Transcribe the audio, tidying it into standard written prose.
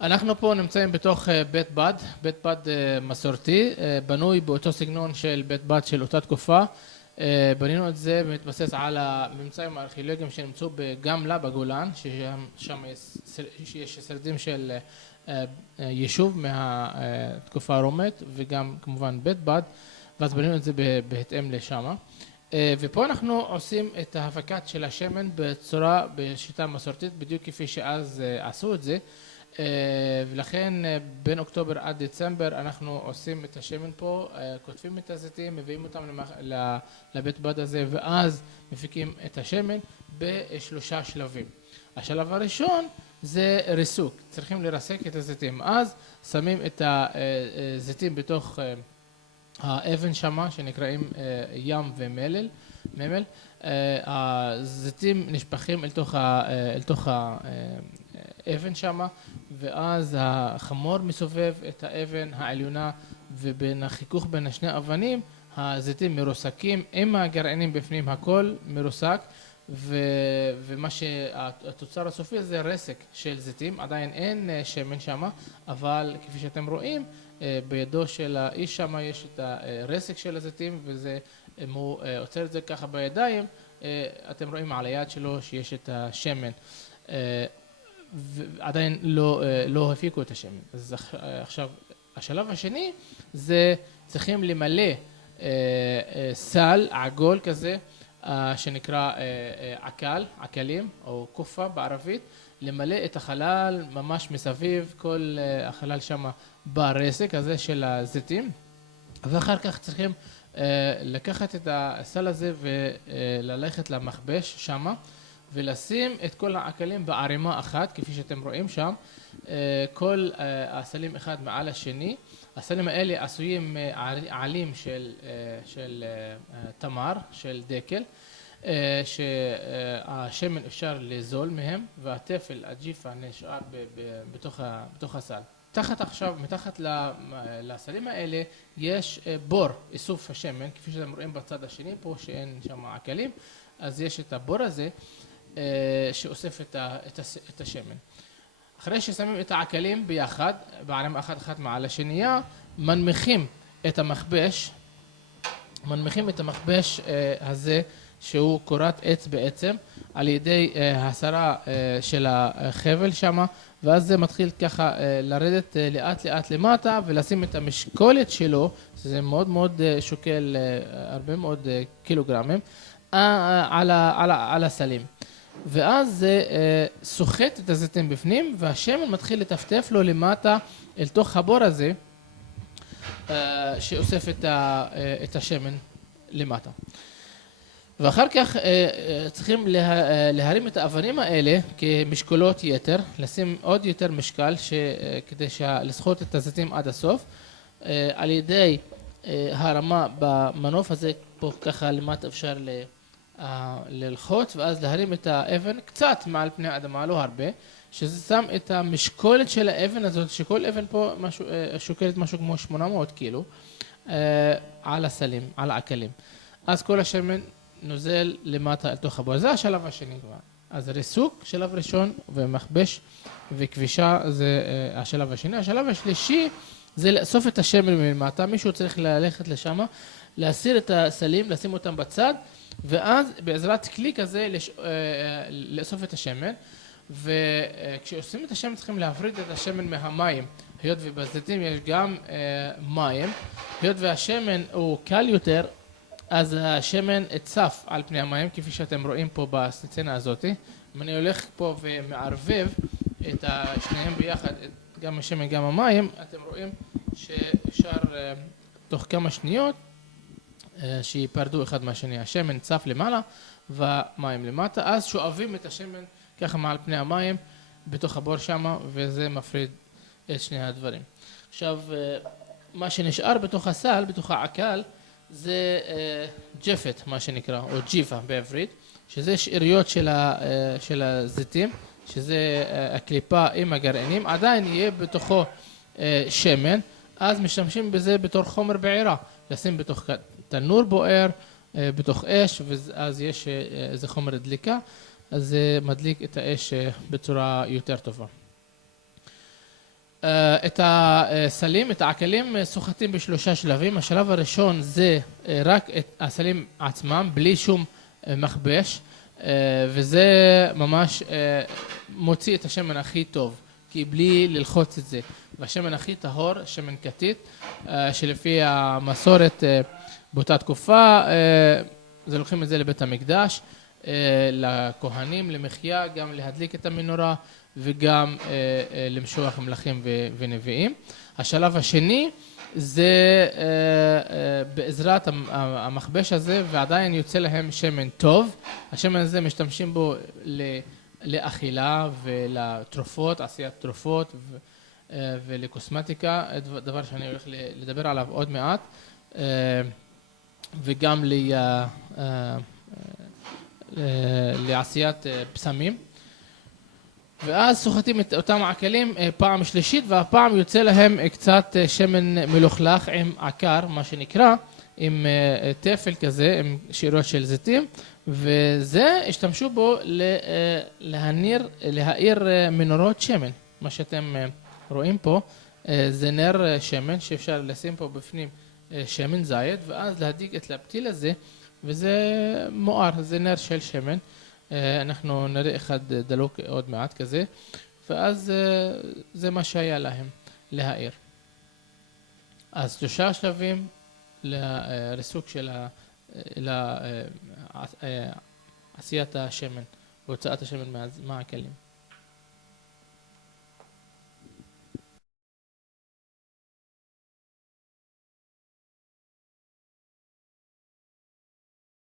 אנחנו פה נמצאים בתוך בית בד מסורתי, בנוי באותו סגנון של בית בד של אותה תקופה. בנינו את זה ומתבסס על הממצאים הארכיאולוגיים שנמצאו בגמלה בגולן, ששם יש שרידים של יישוב מהתקופה הרומית וגם כמובן בית בד, ואז בנינו את זה בהתאם לשמה. ופה אנחנו עושים את ההפקת של השמן בשיטה מסורתית בדיוק כפי שאז עשו את זה. ולכן בין אוקטובר עד דצמבר אנחנו עושים את השמן פה, כותבים את הזיתים, מביאים אותם לבית בד הזה ואז מפיקים את השמן בשלושה שלבים. השלב הראשון זה ריסוק, צריכים לרסק את הזיתים, אז שמים את הזיתים בתוך האבן שמה שנקראים ים וממל. הזיתים נשפכים אל תוך האבן שמה, ואז החמור מסובב את האבן העליונה, ובין החיכוך בין השני אבנים הזיתים מרוסקים עם הגרעינים בפנים, הכל מרוסק, ומה שהתוצר הסופי זה רסק של זיתים. עדיין אין שמן שמה, אבל כפי שאתם רואים בידו של האיש שמה יש את הרסק של הזיתים, וזה אם הוא עוצר את זה ככה בידיים, אתם רואים על היד שלו שיש את השמן. עדיין לא הפיקו את השמן. אז עכשיו השלב השני זה צריכים למלא סל עגול כזה שנקרא עקלים או קופה בערבית, למלא את החלל ממש מסביב, כל החלל שם ברסק הזה של הזיתים, ואחר כך צריכים לקחת את הסל הזה וללכת למכבש שמה ולשים את כל העקלים בערימה אחת כפי שאתם רואים שם, כל הסלים אחד מעל השני. הסלים האלה עשויים מעלים של תמר, של דקל, שהשמן אפשר לזול מהם, והטפל, הג'יפה, נשאר בתוך הסל. מתחת לסלים האלה יש בור איסוף השמן, כפי שאתם רואים בצד השני פה שאין שם עקלים, אז יש את הבור הזה שאוסף את השמן. אחרי ששמים את העקלים ביחד, בערימה אחת מעל השנייה, מנמיכים את המכבש הזה שהוא קורת עץ בעצם, על ידי הסרה של החבל שמה, ואז זה מתחיל ככה לרדת לאט למטה ולשים את המשקולת שלו, שזה מאוד מאוד שוקל הרבה מאוד קילוגרמים, על הסלים. ואז זה סוחט את הזיתים בפנים, והשמן מתחיל לטפטף לו למטה אל תוך הבור הזה שאוסף את השמן למטה. ואחר כך צריכים להרים את האבנים האלה כמשקולות יתר, לשים עוד יותר משקל כדי לסחוט את הזיתים עד הסוף, על ידי הרמה במנוף הזה פה ככה למטה אפשר ללחוץ, ואז להרים את האבן קצת מעל פני האדמה, לא הרבה, שזה שם את המשקולת של האבן הזאת, שכל אבן פה שוקלת משהו כמו 800 קילו, על הסלים, על העקלים. אז כל השמן נוזל למטה אל תוך הבור. זה השלב השני כבר. אז ריסוק, שלב ראשון, ומכבש וכבישה זה השלב השני. השלב השלישי זה לאסוף את השמן מלמטה. מישהו צריך ללכת לשם, להסיר את הסלים, לשים אותם בצד, ואז בעזרת כלי כזה לאסוף את השמן. וכשעושים את השמן צריכים להפריד את השמן מהמים. היות ובזיתים יש גם מים, היות והשמן הוא קל יותר, אז השמן צף על פני המים, כפי שאתם רואים פה בסצנה הזאת. אם אני הולך פה ומערבב את השניהם ביחד, גם השמן גם המים, אתם רואים שאפשר תוך כמה שניות שיפרדו אחד מהשני. השמן צף למעלה והמים למטה, אז שואבים את השמן ככה מעל פני המים בתוך הבור שמה, וזה מפריד את שני הדברים. עכשיו, מה שנשאר בתוך הסל, בתוך העקל, זה ג'פת, מה שנקרא, או ג'יפה בעברית, שזה שאריות של הזיתים, שזה הקליפה עם הגרעינים, עדיין יהיה בתוכו שמן, אז משתמשים בזה בתור חומר בעירה, לשים בתוך תנור בוער, בתוך אש, ואז יש איזה חומר דליקה, אז זה מדליק את האש בצורה יותר טובה. את הסלים, את העקלים סוחטים בשלושה שלבים. השלב הראשון זה רק את הסלים עצמם, בלי שום מכבש, וזה ממש מוציא את השמן הכי טוב, כי בלי ללחוץ את זה. והשמן הכי טהור, שמן כתית, שלפי המסורת באותה תקופה, זה לוקחים את זה לבית המקדש, לכהנים, למחיה, גם להדליק את המנורה, וגם למשוח מלכים ונביאים. השלב השני זה בעזרת המכבש הזה, ועדיין יוצא להם שמן טוב. השמן הזה משתמשים בו לאכילה ולתרופות, עשיית תרופות ולקוסמטיקה, דבר שאני הולך לדבר עליו עוד מעט, וגם לעשיית פסמים. ואז סוחטים את אותם עקלים פעם שלישית, והפעם יוצא להם קצת שמן מלוכלך עם עקר, מה שנקרא, עם טפל כזה, עם שאריות של זיתים, וזה השתמשו בו להאיר מנורות שמן. מה שאתם רואים פה זה נר שמן שאפשר לשים פה בפנים שמן זית, ואז להדליק את הפתיל הזה, וזה מואר, זה נר של שמן. אנחנו נראה אחד דלוק עוד מעט כזה, ואז זה מה שהיה להם להאיר. אז שלושה שלבים לריסוק של עשיית השמן, והוצאת השמן מהעקלים.